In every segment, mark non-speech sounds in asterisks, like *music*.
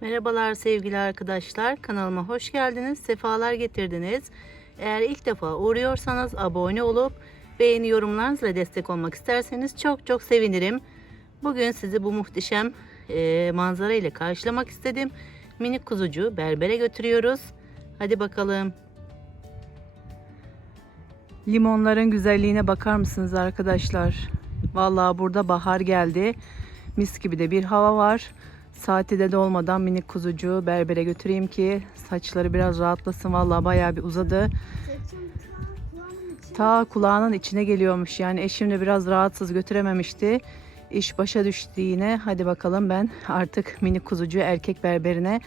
Merhabalar sevgili arkadaşlar. Kanalıma hoş geldiniz. Sefalar getirdiniz. Eğer ilk defa uğruyorsanız abone olup beğeni yorumlarınızla destek olmak isterseniz çok çok sevinirim. Bugün sizi bu muhteşem e, manzara ile karşılamak istedim. Minik kuzucu berbere götürüyoruz. Hadi bakalım. Limonların güzelliğine bakar mısınız arkadaşlar? Vallahi burada bahar geldi. Mis gibi de bir hava var. Saati de dolmadan minik kuzucuğu berbere götüreyim ki saçları biraz rahatlasın. Vallahi bayağı bir uzadı. Ta kulağının içine geliyormuş. Yani eşim de biraz rahatsız götürememişti. İş başa düştü yine. Hadi bakalım ben artık minik kuzucuğu erkek berberine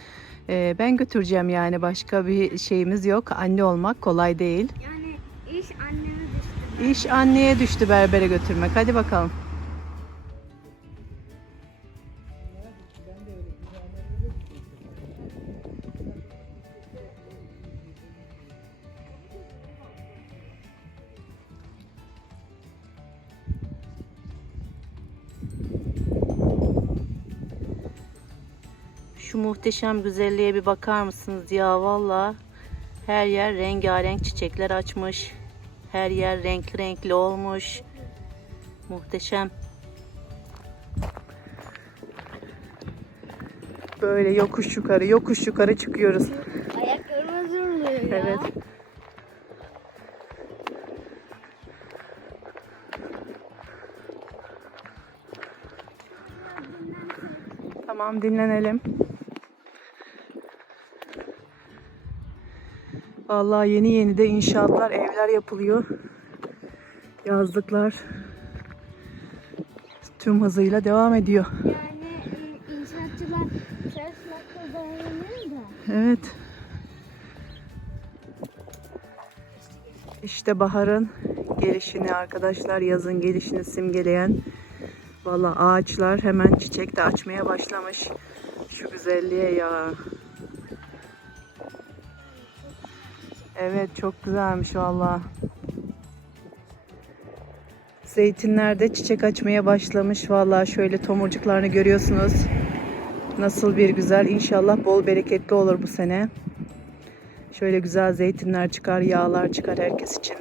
e, ben götüreceğim yani. Başka bir şeyimiz yok. Anne olmak kolay değil. Yani iş anneme düştü. İş anneye düştü berbere götürmek. Hadi bakalım. Muhteşem güzelliğe bir bakar mısınız ya valla her yer rengarenk çiçekler açmış. Her yer renkli renkli olmuş. Muhteşem. Böyle yokuş yukarı, yokuş yukarı çıkıyoruz. Ayaklarıma zırlıyor ya. Evet. Tamam dinlenelim. Vallahi yeni yeni de inşaatlar, evler yapılıyor. Yazlıklar tüm hızıyla devam ediyor. Yani e, inşaatçılar çalışmakta dayanamıyor da. Evet. İşte baharın gelişini arkadaşlar, yazın gelişini simgeleyen valla ağaçlar hemen çiçek de açmaya başlamış. Şu güzelliğe ya. Evet çok güzelmiş valla. Zeytinler de çiçek açmaya başlamış. Valla şöyle tomurcuklarını görüyorsunuz. Nasıl bir güzel. İnşallah bol bereketli olur bu sene. Şöyle güzel zeytinler çıkar, yağlar çıkar herkes için.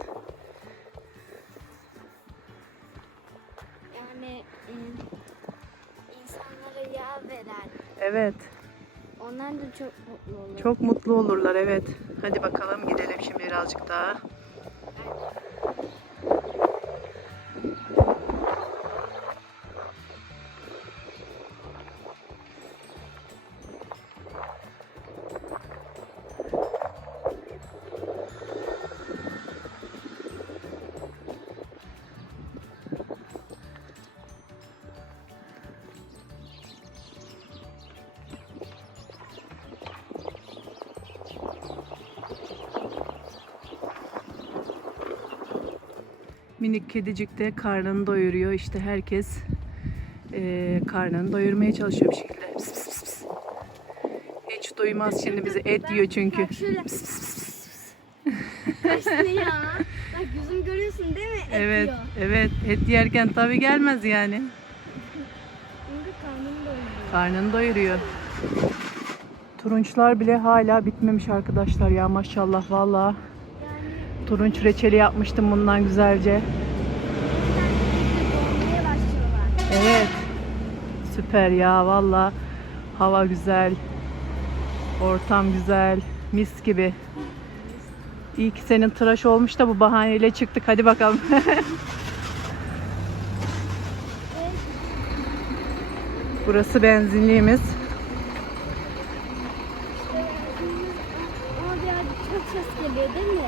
Yani e, insanlara yağ veren. Evet. Onlar da çok mutlu olur. Çok mutlu olurlar evet. Hadi bakalım gidelim şimdi birazcık daha. Minik kedicik de karnını doyuruyor. İşte herkes eee, karnını doyurmaya çalışıyor bir şekilde. Pıs pıs pıs pıs. Hiç doymaz şimdi bizi et yiyor çünkü. Bak şöyle. Kaçtı ya. Bak yüzümü görüyorsun değil mi? Et Evet, yiyor. evet. Et yerken tabii gelmez yani. Çünkü karnım doyuyor. Karnını doyuruyor. Turunçlar bile hala bitmemiş arkadaşlar ya maşallah valla. Turunç reçeli yapmıştım bundan güzelce. Evet. Süper ya valla. Hava güzel. Ortam güzel. Mis gibi. İyi ki senin tıraş olmuş da bu bahaneyle çıktık. Hadi bakalım. *laughs* Burası benzinliğimiz.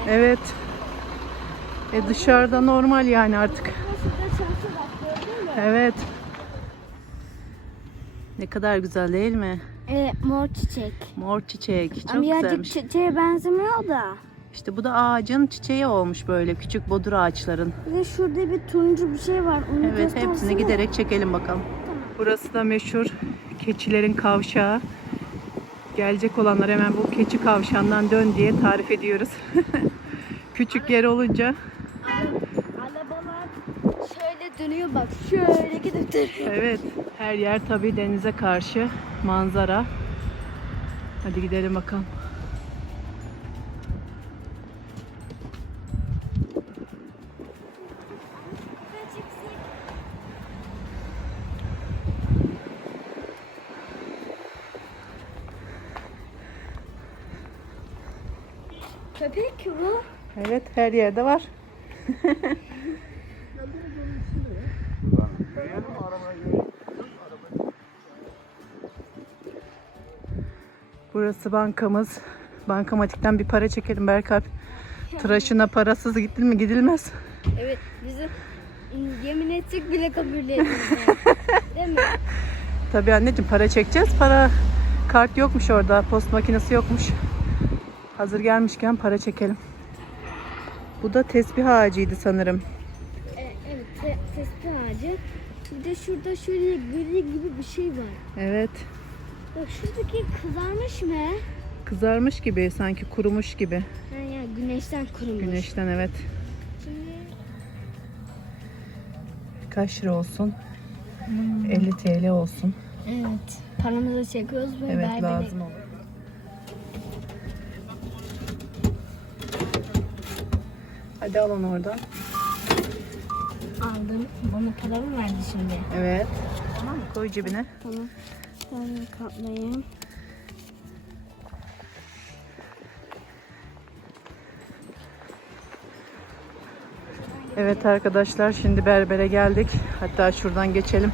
Evet. E dışarıda normal yani artık. Evet. Ne kadar güzel değil mi? Evet mor çiçek. Mor çiçek. Çok Ama birazcık güzelmiş. çiçeğe benzemiyor da. İşte bu da ağacın çiçeği olmuş böyle küçük bodur ağaçların. Bir de şurada bir turuncu bir şey var. Onu Evet hepsini giderek çekelim bakalım. Burası da meşhur keçilerin kavşağı. Gelecek olanlar hemen bu keçi kavşağından dön diye tarif ediyoruz. *laughs* Küçük yer olunca dönüyor bak. Şöyle gidip duruyor. evet her yer tabii denize karşı manzara. Hadi gidelim bakalım. Köpek bu. Evet her yerde var. *laughs* Burası bankamız. Bankamatikten bir para çekelim Berkay. Tıraşına parasız gidil mi gidilmez. Evet bizi yemin ettik bile kabul etmedi. *laughs* Değil mi? Tabii anneciğim para çekeceğiz. Para kart yokmuş orada. Post makinesi yokmuş. Hazır gelmişken para çekelim. Bu da tesbih ağacıydı sanırım. E, evet te- tespih ağacı. Bir de şurada şöyle gri gibi bir şey var. Evet. Bak şuradaki kızarmış mı? Kızarmış gibi sanki kurumuş gibi. Ha ya güneşten kurumuş. Güneşten evet. Şimdi Kaç lira olsun? 50 TL olsun. evet paramızı çekiyoruz ve Evet lazım olur. Hadi al onu oradan. aldım. Bana para mı verdi şimdi? Evet. Tamam mı? Koy cebine. Tamam. Ben katlayayım. Evet arkadaşlar şimdi berbere geldik. Hatta şuradan geçelim.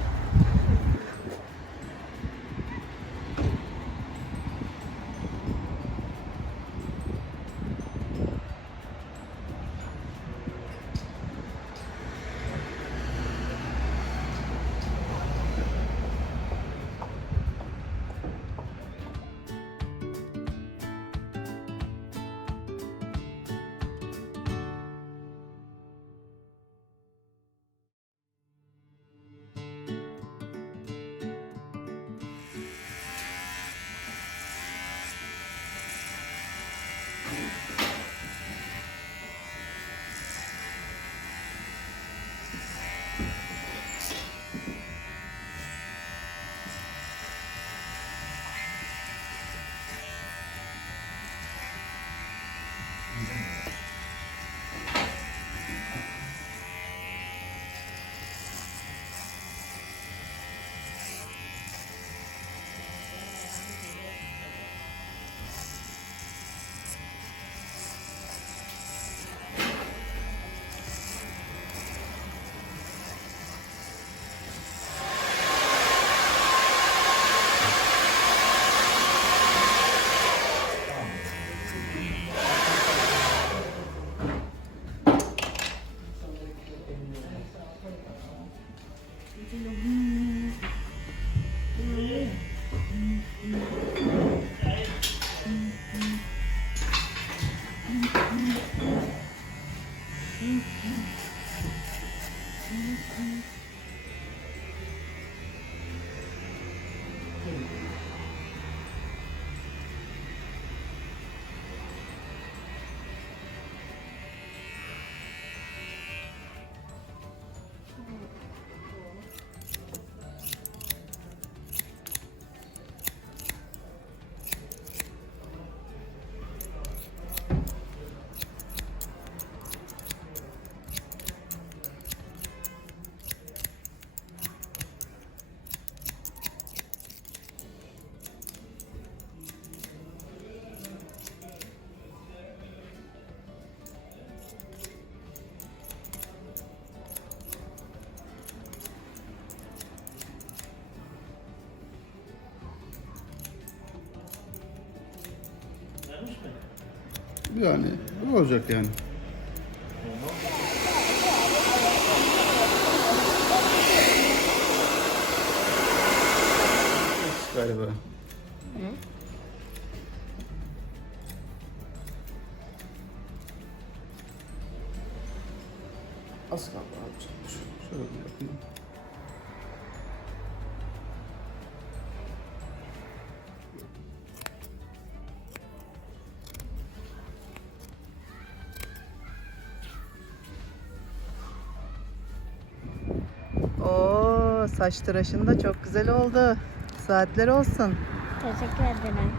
Yani ne olacak yani? Galiba. Az kaldı abi. Şöyle yapayım. Saç tıraşın da çok güzel oldu. Saatler olsun. Teşekkür ederim.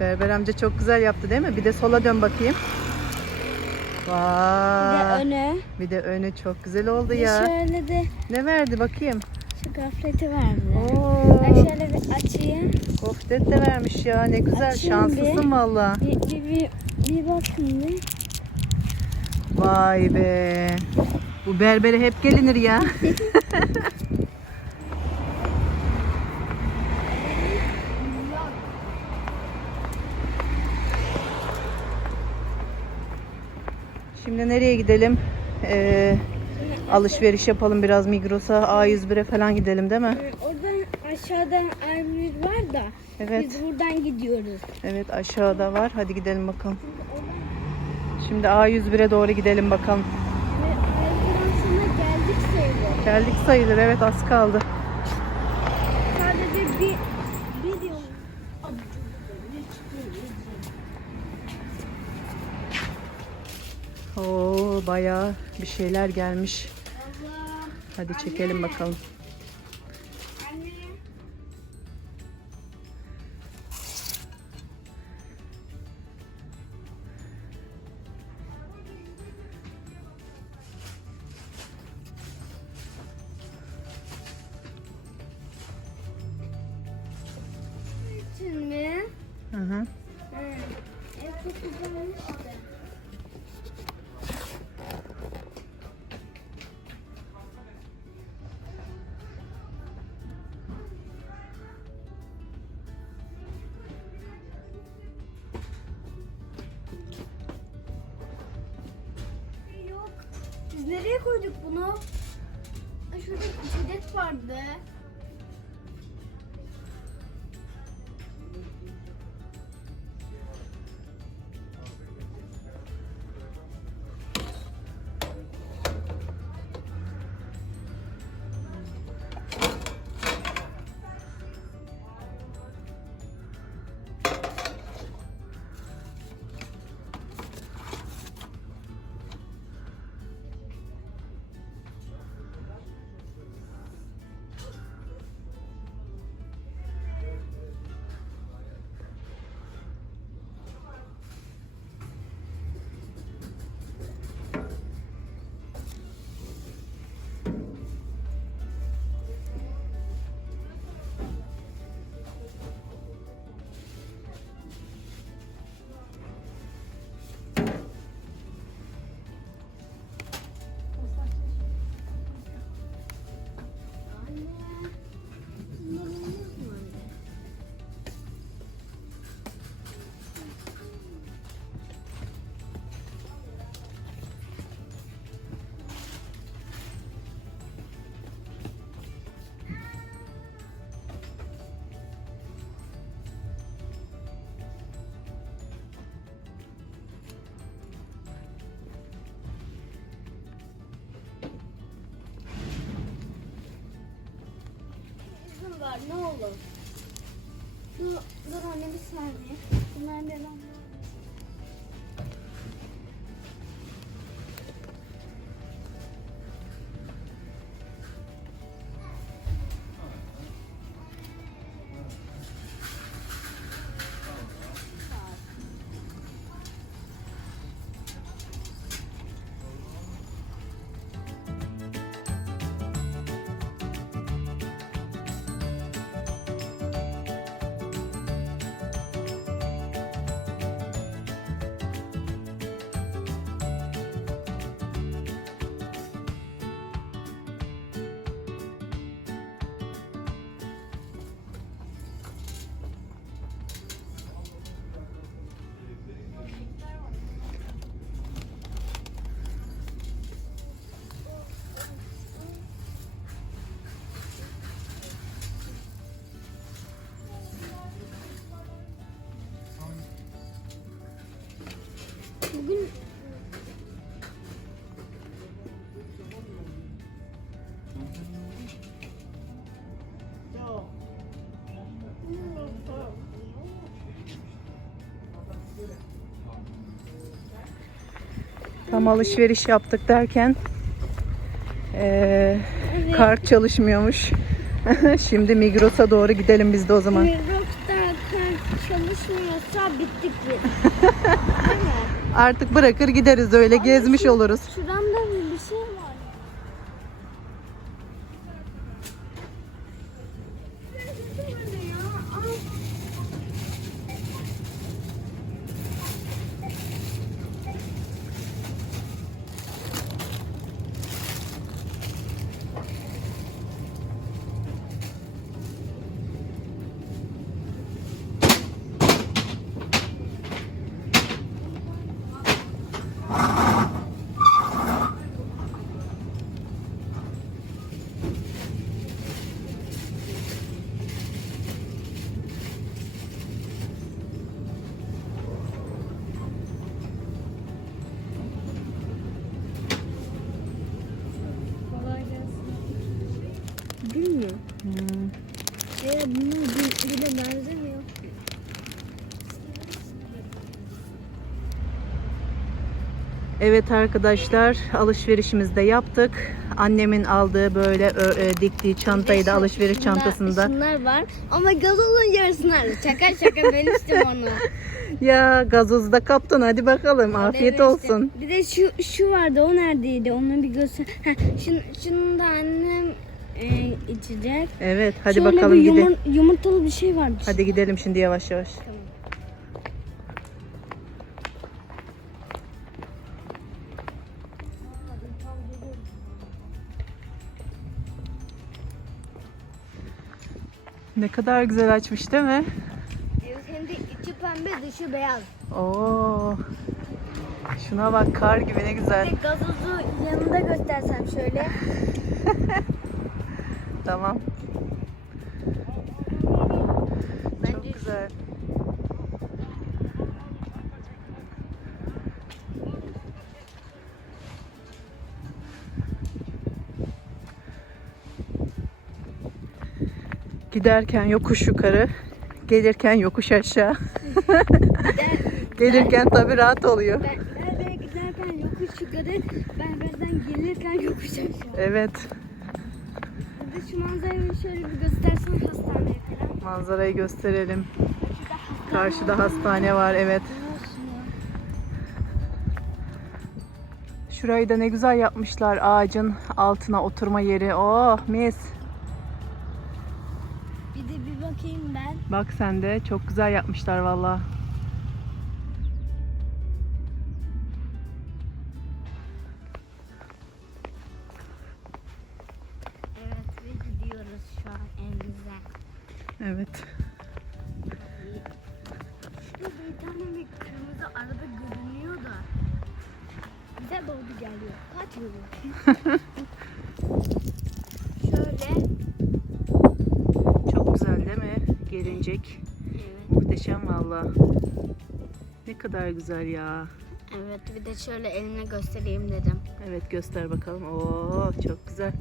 Berber amca çok güzel yaptı değil mi? Bir de sola dön bakayım. Bir de Vay. öne. Bir de önü çok güzel oldu Bir ya. şöyle de Ne verdi bakayım? şu gafleti verdi. Oo. Ben şöyle bir açayım. Gofret de vermiş ya. Ne güzel. Açayım Şanslısın bir. valla. Bir, bir, bir, bir bakın bir. Vay be. Bu berbere hep gelinir ya. *laughs* Şimdi nereye gidelim? Ee, alışveriş yapalım biraz Migros'a, A101'e falan gidelim değil mi? Oradan aşağıdan Ermür var da Evet. biz buradan gidiyoruz. Evet aşağıda var. Hadi gidelim bakalım. Şimdi A101'e doğru gidelim bakalım. Sonra geldik sayılır. Geldik sayılır. Evet az kaldı. Sadece bir bir yol. Oo bayağı bir şeyler gelmiş. Hadi çekelim bakalım. Nereye koyduk bunu? Şurada içecek vardı. Olur. Dur, dur anne bir. Bunlar neden? Bugün Tam alışveriş yaptık derken eee, Evet. kart çalışmıyormuş. *laughs* Şimdi Migros'a doğru gidelim biz de o zaman. Migros'ta kart çalışmıyorsa bittik biz. *laughs* Artık bırakır gideriz öyle gezmiş oluruz. Evet arkadaşlar alışverişimizi de yaptık. Annemin aldığı böyle ö- ö, diktiği çantayı da alışveriş Şunlar- çantasında. Şunlar var ama gazozun yarısını aldı. Şaka şaka bölüştüm onu. *laughs* Ya gazozu da kaptın hadi bakalım afiyet Bölüştüm. olsun. Bir de şu şu vardı o neredeydi onu bir göster. Heh, şun, şunu da annem e, içecek. Evet hadi Şöyle bakalım bir gidelim. yumur- yumurtalı bir şey vardı. Hadi gidelim şimdi yavaş yavaş. Ne kadar güzel açmış değil mi? Hem de içi pembe dışı beyaz. Oo. Şuna bak kar gibi ne güzel. Bir de gazozu yanında göstersem şöyle. *laughs* Tamam. Bence Çok güzel. Giderken yokuş yukarı, gelirken yokuş aşağı. gelirken tabii rahat oluyor. Ben berbere giderken yokuş yukarı, berberden gelirken yokuş aşağı. Evet, Bir de şu manzarayı şöyle bir göstersen hastaneye falan. manzarayı gösterelim. Karşıda hastane var, evet. Şurayı da ne güzel yapmışlar ağacın altına oturma yeri. Oh mis. Bak sen de çok güzel yapmışlar valla. Evet ve gidiyoruz şu an en güzel. Evet. Kadar güzel ya. Evet bir de şöyle eline göstereyim dedim. Evet göster bakalım. Oo çok güzel.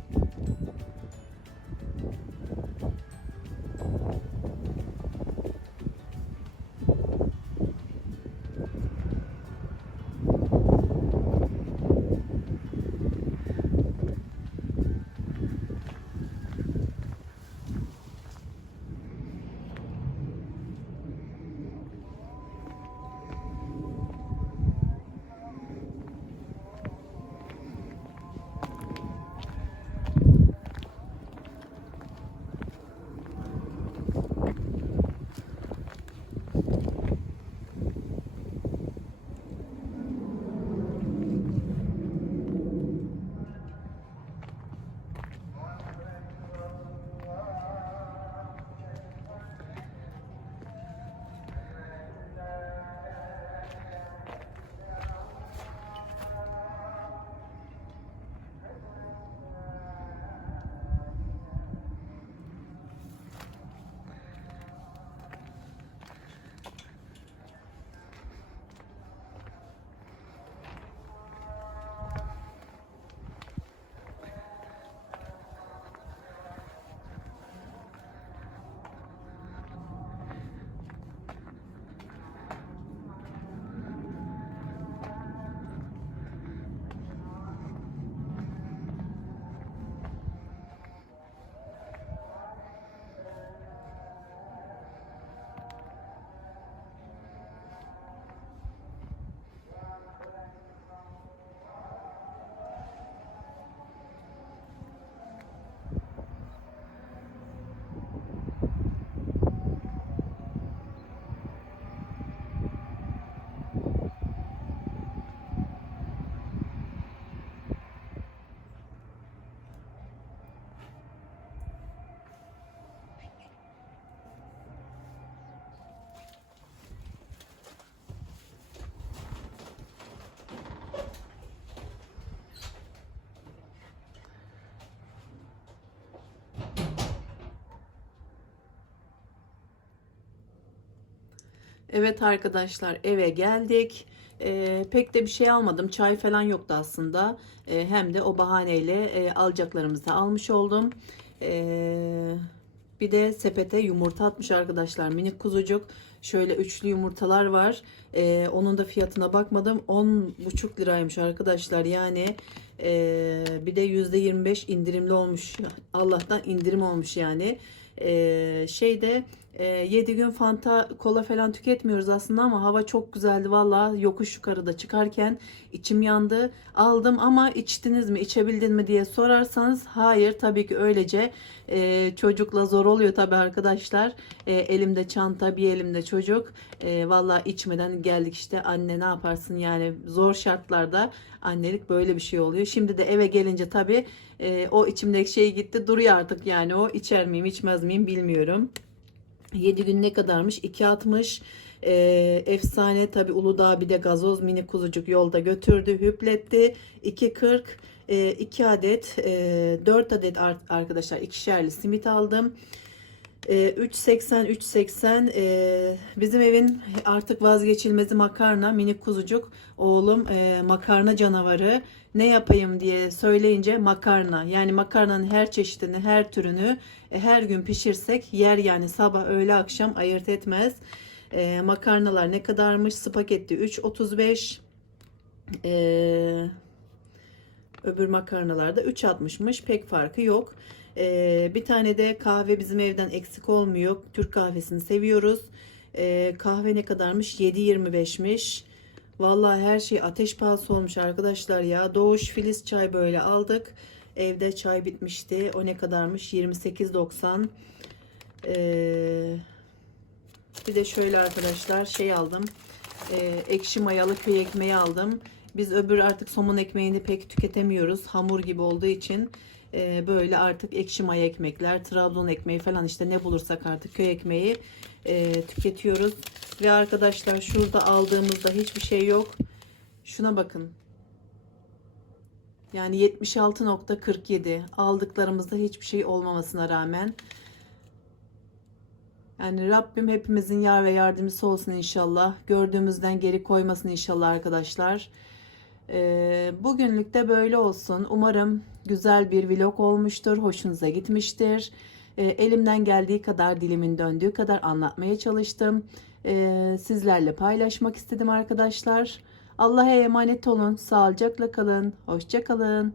Evet arkadaşlar eve geldik. Ee, pek de bir şey almadım. Çay falan yoktu aslında. Ee, hem de o bahaneyle e, alacaklarımızı almış oldum. Ee, bir de sepete yumurta atmış arkadaşlar. Minik kuzucuk. Şöyle üçlü yumurtalar var. Ee, onun da fiyatına bakmadım. 10,5 liraymış arkadaşlar. Yani e, bir de %25 indirimli olmuş. Allah'tan indirim olmuş yani. Ee, şeyde 7 gün Fanta kola falan tüketmiyoruz aslında ama hava çok güzeldi. Valla yokuş yukarıda çıkarken içim yandı. Aldım ama içtiniz mi içebildin mi diye sorarsanız hayır tabii ki öylece. Ee, çocukla zor oluyor tabii arkadaşlar. Ee, elimde çanta bir elimde çocuk. Ee, valla içmeden geldik işte. Anne ne yaparsın yani? Zor şartlarda annelik böyle bir şey oluyor. Şimdi de eve gelince tabii e, o içimdeki şey gitti. Duruyor artık yani. O içer miyim içmez miyim bilmiyorum 7 gün ne kadarmış? 2.60. Ee, efsane tabi Uludağ bir de gazoz mini kuzucuk yolda götürdü, hüpletti. 2.40 e, 2 adet e, 4 adet ar- arkadaşlar ikişerli simit aldım. E, 3.80 3.80 e, bizim evin artık vazgeçilmezi makarna minik kuzucuk oğlum e, makarna canavarı ne yapayım diye söyleyince makarna yani makarnanın her çeşidini her türünü e, her gün pişirsek yer yani sabah öğle akşam ayırt etmez. E, makarnalar ne kadarmış? Spagetti 3.35 e, öbür makarnalarda 3.60'mış pek farkı yok. E, bir tane de kahve bizim evden eksik olmuyor. Türk kahvesini seviyoruz. E, kahve ne kadarmış? 7.25'miş. Vallahi her şey ateş pahası olmuş arkadaşlar ya. Doğuş Filiz çay böyle aldık. Evde çay bitmişti. O ne kadarmış? 28.90. Ee, bir de şöyle arkadaşlar şey aldım. Ee, ekşi mayalı köy ekmeği aldım. Biz öbür artık somun ekmeğini pek tüketemiyoruz. Hamur gibi olduğu için e, böyle artık ekşi maya ekmekler, Trabzon ekmeği falan işte ne bulursak artık köy ekmeği e, tüketiyoruz. Ve arkadaşlar şurada aldığımızda hiçbir şey yok. Şuna bakın. Yani 76.47 aldıklarımızda hiçbir şey olmamasına rağmen. Yani Rabbim hepimizin yar ve yardımcısı olsun inşallah. Gördüğümüzden geri koymasın inşallah arkadaşlar. Ee, bugünlük de böyle olsun. Umarım güzel bir vlog olmuştur. Hoşunuza gitmiştir. Ee, elimden geldiği kadar, dilimin döndüğü kadar anlatmaya çalıştım. Ee, sizlerle paylaşmak istedim arkadaşlar. Allah'a emanet olun. Sağlıcakla kalın. Hoşça kalın.